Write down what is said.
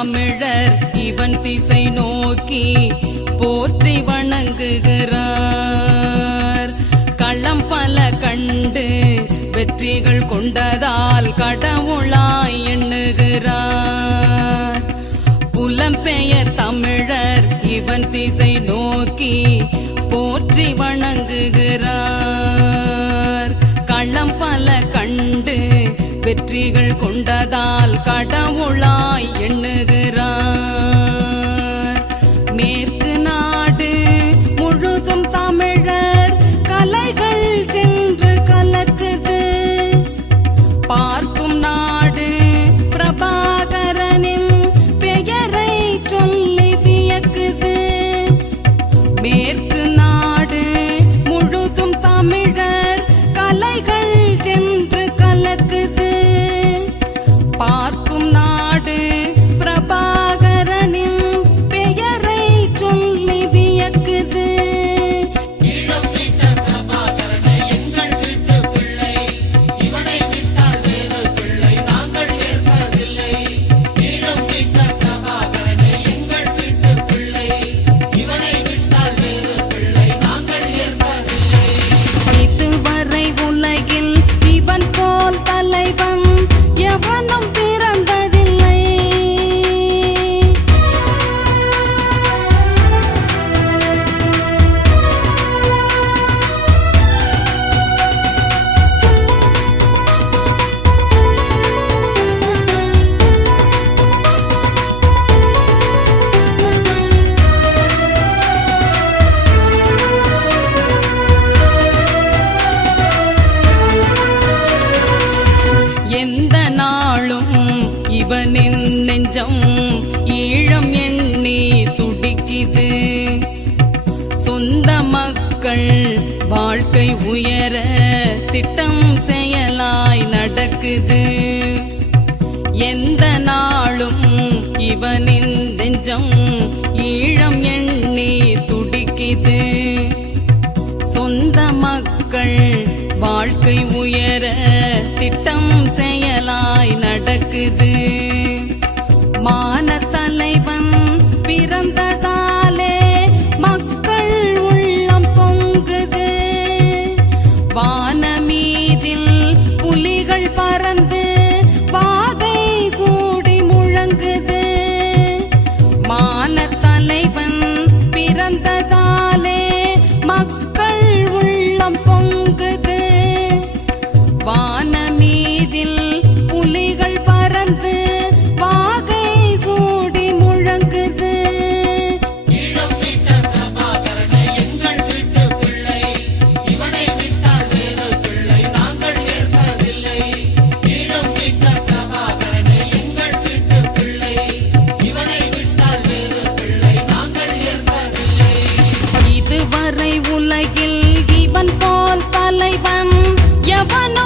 தமிழர் இவன் திசை நோக்கி போற்றி வணங்குகிறார். களம் பல கண்டு வெற்றிகள் கொண்டதால் கடவுளாய் எண்ணுகிறார். புலம்பெயர் தமிழர் இவன் திசை நோக்கி போற்றி வணங்குகிறார். களம் பல கண்டு வெற்றிகள் கொண்டதால் கடவுள் சொந்த மக்கள் வாழ்க்கை உயர திட்டம் செயலாய் நடக்குது. எந்த நாளும் இவனின் நெஞ்சம் ஈழம் எண்ணி துடிக்குது. சொந்த மக்கள் வாழ்க்கை உயர திட்டம் செ never know.